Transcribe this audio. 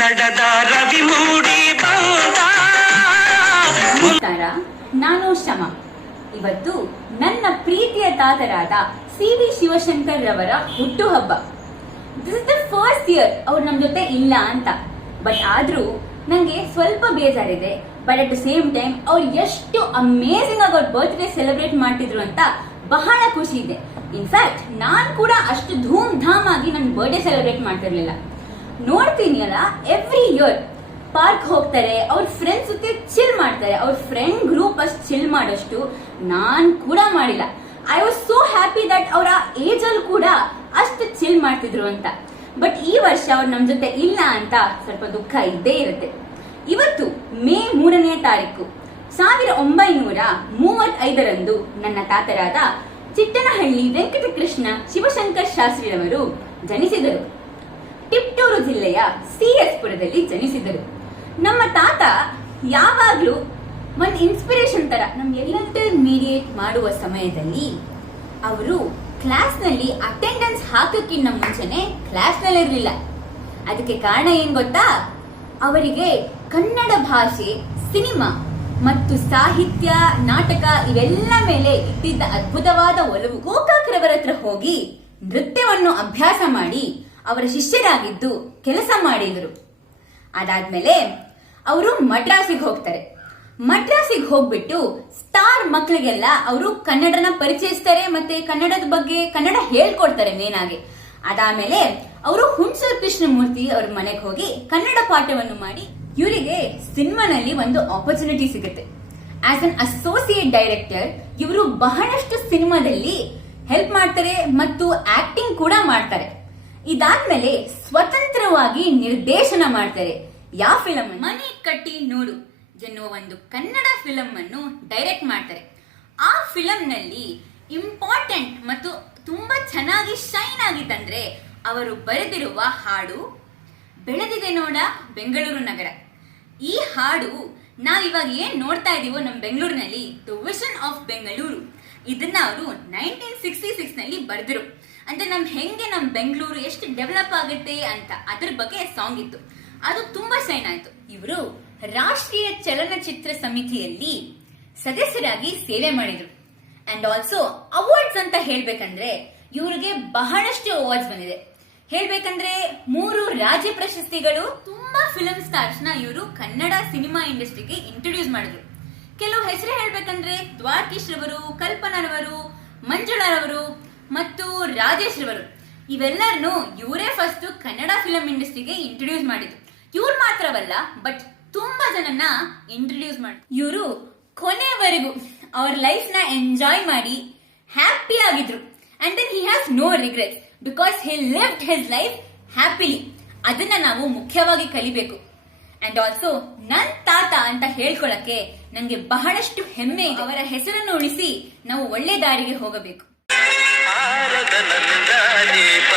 ಕನ್ನಡದ ರವಿ ಮೂಡಿ ನಮಸ್ಕಾರ ನಾನು ಶಮ ಇವತ್ತು ನನ್ನ ಪ್ರೀತಿಯ ತಾತರಾದ ಸಿ ವಿ ಶಿವಶಂಕರ್ ರವರ ಹುಟ್ಟುಹಬ್ಬ this is the first year ಅವ್ರು ನಮ್ಮ ಜೊತೆ ಇಲ್ಲ ಅಂತ ಬಟ್ ಆದ್ರೂ ನಂಗೆ ಸ್ವಲ್ಪ ಬೇಜಾರಿದೆ but at the same time ಅವ್ರು ಎಷ್ಟು ಅಮೇಜಿಂಗ್ ಆಗಿ ಅವ್ರ ಬರ್ತ್ಡೇ ಸೆಲೆಬ್ರೇಟ್ ಮಾಡ್ತಿದ್ರು ಅಂತ ಬಹಳ ಖುಷಿ ಇದೆ ಇನ್ಫ್ಯಾಕ್ಟ್ ನಾನು ಕೂಡ ಅಷ್ಟು ಧೂಮ್ ಧಾಮ್ ಆಗಿ ನನ್ನ ಬರ್ಡೇ ಸೆಲೆಬ್ರೇಟ್ ಮಾಡ್ತಿರ್ಲಿಲ್ಲ ನೋಡ್ತೀನಿ ಅಲ್ಲ ಎವ್ರಿ ಇಯರ್ ಪಾರ್ಕ್ ಹೋಗ್ತಾರೆ ಅವ್ರ ಫ್ರೆಂಡ್ಸ್ ಜೊತೆ ಚಿಲ್ ಮಾಡ್ತಾರೆ ಅವ್ರ ಫ್ರೆಂಡ್ ಗ್ರೂಪ್ ಅಷ್ಟು ಚಿಲ್ ಮಾಡೋಷ್ಟು ನಾನ್ ಕೂಡ ಮಾಡಿಲ್ಲ I was so happy that ಅವರ ಏಜ್ ಅಲ್ಲಿ ಕೂಡ ಅಷ್ಟು ಚಿಲ್ ಮಾಡ್ತಿದ್ರು ಅಂತ ಬಟ್ ಈ ವರ್ಷ ಅವ್ರು ನಮ್ ಜೊತೆ ಇಲ್ಲ ಅಂತ ಸ್ವಲ್ಪ ದುಃಖ ಇದ್ದೇ ಇರುತ್ತೆ ಇವತ್ತು ಮೇ ಮೂರನೇ ತಾರೀಕು ಸಾವಿರ ಒಂಬೈನೂರ ಮೂವತ್ತೈದರಂದು ನನ್ನ ತಾತರಾದ ಚಿಟ್ಟನಹಳ್ಳಿ ವೆಂಕಟಕೃಷ್ಣ ಶಿವಶಂಕರ್ ಶಾಸ್ತ್ರಿಯವರು ಜನಿಸಿದರು ಜಿಲ್ಲೆಯ ಸಿ ಎಸ್ ಪುರದಲ್ಲಿ ಜನಿಸಿದರು ನಮ್ಮ ತಾತ ಯಾವಾಗ್ಲೂ ಒಂದು ಇನ್ಸ್ಪಿರೇಷನ್ ತರ ನಮ್ ಮೀಡಿಯೇಟ್ ಮಾಡುವ ಸಮಯದಲ್ಲಿ ಅವರು ಕ್ಲಾಸ್ನಲ್ಲಿ ಅಟೆಂಡೆನ್ಸ್ ಹಾಕಕ್ಕಿಂತ ಮುಂಚೆನೆ ಕ್ಲಾಸ್ನಲ್ಲಿ ಇರಲಿಲ್ಲ ಅದಕ್ಕೆ ಕಾರಣ ಏನ್ ಗೊತ್ತಾ ಅವರಿಗೆ ಕನ್ನಡ ಭಾಷೆ ಸಿನಿಮಾ ಮತ್ತು ಸಾಹಿತ್ಯ ನಾಟಕ ಇವೆಲ್ಲ ಮೇಲೆ ಇಟ್ಟಿದ್ದ ಅದ್ಭುತವಾದ ಒಲವು ಗೋಕಾಕ್ರವರ ಹತ್ರ ಹೋಗಿ ನೃತ್ಯವನ್ನು ಅಭ್ಯಾಸ ಮಾಡಿ ಅವರ ಶಿಷ್ಯರಾಗಿದ್ದು ಕೆಲಸ ಮಾಡಿದರು ಅದಾದ್ಮೇಲೆ ಅವರು ಮಡ್ರಾಸಿಗೆ ಹೋಗ್ತಾರೆ ಮಡ್ರಾಸಿಗೆ ಹೋಗ್ಬಿಟ್ಟು ಸ್ಟಾರ್ ಮಕ್ಕಳಿಗೆಲ್ಲ ಅವರು ಕನ್ನಡನ ಪರಿಚಯಿಸ್ತಾರೆ ಮತ್ತೆ ಕನ್ನಡದ ಬಗ್ಗೆ ಕನ್ನಡ ಹೇಳ್ಕೊಡ್ತಾರೆ ಮೇನ್ ಆಗಿ ಅದಾದ್ಮೇಲೆ ಅವರು ಹುಣಸೂರು ಕೃಷ್ಣಮೂರ್ತಿ ಅವ್ರ ಮನೆಗೆ ಹೋಗಿ ಕನ್ನಡ ಪಾಠವನ್ನು ಮಾಡಿ ಇವರಿಗೆ ಸಿನಿಮಾನಲ್ಲಿ ಒಂದು ಆಪರ್ಚುನಿಟಿ ಸಿಗುತ್ತೆ ಆಸ್ ಅನ್ ಅಸೋಸಿಯೇಟ್ ಡೈರೆಕ್ಟರ್ ಇವರು ಬಹಳಷ್ಟು ಸಿನಿಮಾದಲ್ಲಿ ಹೆಲ್ಪ್ ಮಾಡ್ತಾರೆ ಮತ್ತು ಆಕ್ಟಿಂಗ್ ಕೂಡ ಮಾಡ್ತಾರೆ ಇದಾದ್ಮೇಲೆ ಸ್ವತಂತ್ರವಾಗಿ ನಿರ್ದೇಶನ ಮಾಡ್ತಾರೆ ಯಾವ ಫಿಲಮ್ ಮನೆ ಕಟ್ಟಿ ನೋಡು ಎನ್ನುವ ಒಂದು ಕನ್ನಡ ಫಿಲಮ್ ಅನ್ನು ಡೈರೆಕ್ಟ್ ಮಾಡ್ತಾರೆ ಆ ಫಿಲಂನಲ್ಲಿ ಇಂಪಾರ್ಟೆಂಟ್ ಮತ್ತು ತುಂಬಾ ಚೆನ್ನಾಗಿ ಶೈನ್ ಆಗಿತ್ತಂದ್ರೆ ಅವರು ಬರೆದಿರುವ ಹಾಡು ಬೆಳೆದಿದೆ ನೋಡ ಬೆಂಗಳೂರು ನಗರ ಈ ಹಾಡು ನಾವಿವಾಗ ಏನ್ ನೋಡ್ತಾ ಇದೀವೋ ನಮ್ಮ ಬೆಂಗಳೂರಿನಲ್ಲಿ ದ ವಿಷನ್ ಆಫ್ ಬೆಂಗಳೂರು ಇದನ್ನ ಅವರು ನೈನ್ಟೀನ್ ಸಿಕ್ಸ್ಟಿ ಸಿಕ್ಸ್ ನಲ್ಲಿ ಬರೆದಿರು ಅಂದ್ರೆ ನಮ್ ಹೆಂಗೆ ನಮ್ಮ ಬೆಂಗಳೂರು ಎಷ್ಟು ಡೆವಲಪ್ ಆಗುತ್ತೆ ಅಂತ ಅದ್ರ ಬಗ್ಗೆ ಸಾಂಗ್ ಇತ್ತು ಅದು ತುಂಬಾ ಸೈನ್ ಆಯ್ತು ಇವರು ರಾಷ್ಟ್ರೀಯ ಚಲನಚಿತ್ರ ಸಮಿತಿಯಲ್ಲಿ ಸದಸ್ಯರಾಗಿ ಸೇವೆ ಮಾಡಿದ್ರು ಅಂಡ್ ಆಲ್ಸೋ ಅವಾರ್ಡ್ಸ್ ಅಂತ ಹೇಳ್ಬೇಕಂದ್ರೆ ಇವರಿಗೆ ಬಹಳಷ್ಟು ಅವಾರ್ಡ್ಸ್ ಬಂದಿದೆ ಹೇಳ್ಬೇಕಂದ್ರೆ ಮೂರು ರಾಜ್ಯ ಪ್ರಶಸ್ತಿಗಳು ತುಂಬಾ ಫಿಲಂ ಸ್ಟಾರ್ಸ್ ನ ಇವರು ಕನ್ನಡ ಸಿನಿಮಾ ಇಂಡಸ್ಟ್ರಿಗೆ ಇಂಟ್ರೊಡ್ಯೂಸ್ ಮಾಡಿದ್ರು ಕೆಲವು ಹೆಸರು ಹೇಳ್ಬೇಕಂದ್ರೆ ದ್ವಾರಕೀಶ್ ರವರು ಕಲ್ಪನಾರವರು ಮಂಜುಳಾರವರು ಮತ್ತು ರಾಜೇಶ್ ರವರು ಇವೆಲ್ಲರನ್ನು ಇವರೇ ಫಸ್ಟ್ ಕನ್ನಡ ಫಿಲಂ ಇಂಡಸ್ಟ್ರಿಗೆ ಇಂಟ್ರೊಡ್ಯೂಸ್ ಮಾಡಿದ್ರು ಇವ್ರು ಮಾತ್ರವಲ್ಲ ಬಟ್ ತುಂಬಾ ಜನನ್ನ ಇಂಟ್ರೊಡ್ಯೂಸ್ ಮಾಡಿ ಇವರು ಕೊನೆವರೆಗೂ ಅವ್ರ ಲೈಫ್ ನ ಎಂಜಾಯ್ ಮಾಡಿ ಹ್ಯಾಪಿ ಆಗಿದ್ರು and then he has no regret because he lived his life happily ಅದನ್ನ ನಾವು ಮುಖ್ಯವಾಗಿ ಕಲಿಬೇಕು ಅಂಡ್ ಆಲ್ಸೋ ನನ್ ತಾತ ಅಂತ ಹೇಳ್ಕೊಳಕ್ಕೆ ನನಗೆ ಬಹಳಷ್ಟು ಹೆಮ್ಮೆ ಅವರ ಹೆಸರನ್ನು ಉಳಿಸಿ ನಾವು ಒಳ್ಳೆ ದಾರಿಗೆ ಹೋಗಬೇಕು ಭಾರತ ನಂದಾದೀಪ